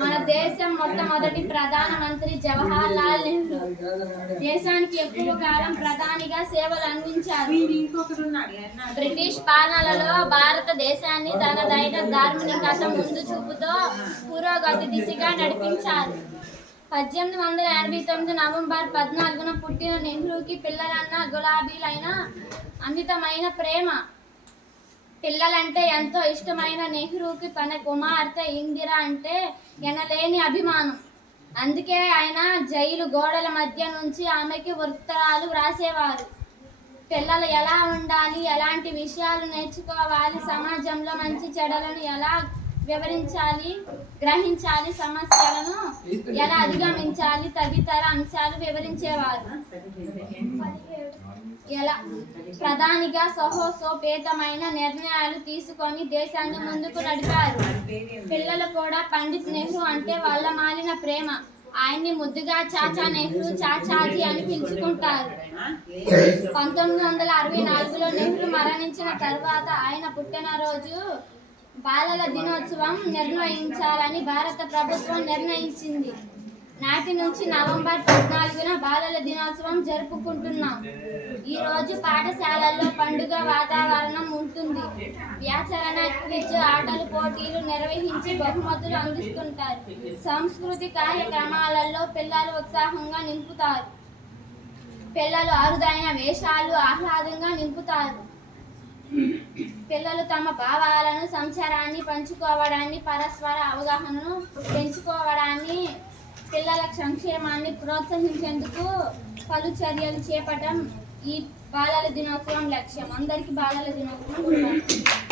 మన దేశం మొట్టమొదటి ప్రధానమంత్రి జవహర్ లాల్ నెహ్రూ. దేశానికి ఎక్కువ కాలం ప్రధానిగా సేవలు అందించారు. బ్రిటిష్ పాలనలో భారతదేశాన్ని తనదైన ధార్మిక ముందు చూపుతో పురోగతి దిశగా నడిపించారు. పద్దెనిమిది వందల ఎనభై తొమ్మిది నవంబర్ పద్నాలుగున పుట్టిన నెహ్రూకి పిల్లలన్న గులాబీలైన అమితమైన ప్రేమ. పిల్లలంటే ఎంతో ఇష్టమైన నెహ్రూకి తన కుమార్తె ఇందిర అంటే ఎనలేని అభిమానం. అందుకే ఆయన జైలు గోడల మధ్య నుంచి ఆమెకి ఉత్తరాలు వ్రాసేవారు. పిల్లలు ఎలా ఉండాలి? ఎలాంటి విషయాలు నేర్చుకోవాలి? సమాజంలో మంచి చెడలను ఎలా వివరించాలి గ్రహించాలి సమస్యలను ఎలా అధిగమించాలి తదితర అంశాలు వివరించేవారు. ఎలా? ప్రధానిగా సహోసోపేతమైన నిర్ణయాలు తీసుకొని దేశాన్ని ముందుకు నడిపారు. పిల్లలు కూడా పండిత్ నెహ్రూ అంటే వాళ్ళ మాలిన ప్రేమ. ఆయన్ని ముద్దుగా చాచా నెహ్రూ చాచాజీ అని పిలుచుకుంటారు. పంతొమ్మిది వందల అరవై నాలుగులో నెహ్రూ మరణించిన తర్వాత ఆయన పుట్టినరోజు బాలల దినోత్సవం నిర్వహించాలని భారత ప్రభుత్వం నిర్ణయించింది. నాటి నుంచి నవంబర్ పద్నాలుగున బాలల దినోత్సవం జరుపుకుంటున్నాం. ఈ రోజు పాఠశాలల్లో పండుగ వాతావరణం ఉంటుంది. వ్యాచరణ క్విజ్ ఆటలు పోటీలు నిర్వహించి బహుమతులు అందిస్తుంటారు. సంస్కృతి కార్యక్రమాలలో పిల్లలు ఉత్సాహంగా నింపుతారు. పిల్లలు అరుదైన వేషాలు ఆహ్లాదంగా నింపుతారు. పిల్లలు తమ భావాలను సంచారాన్ని పంచుకోవడాన్ని పరస్పర అవగాహనను పెంచుకోవడాన్ని పిల్లల సంక్షేమాన్ని ప్రోత్సహించేందుకు పలు చర్యలు చేపట్టడం ఈ బాలల దినోత్సవం లక్ష్యం. అందరికీ బాలల దినోత్సవం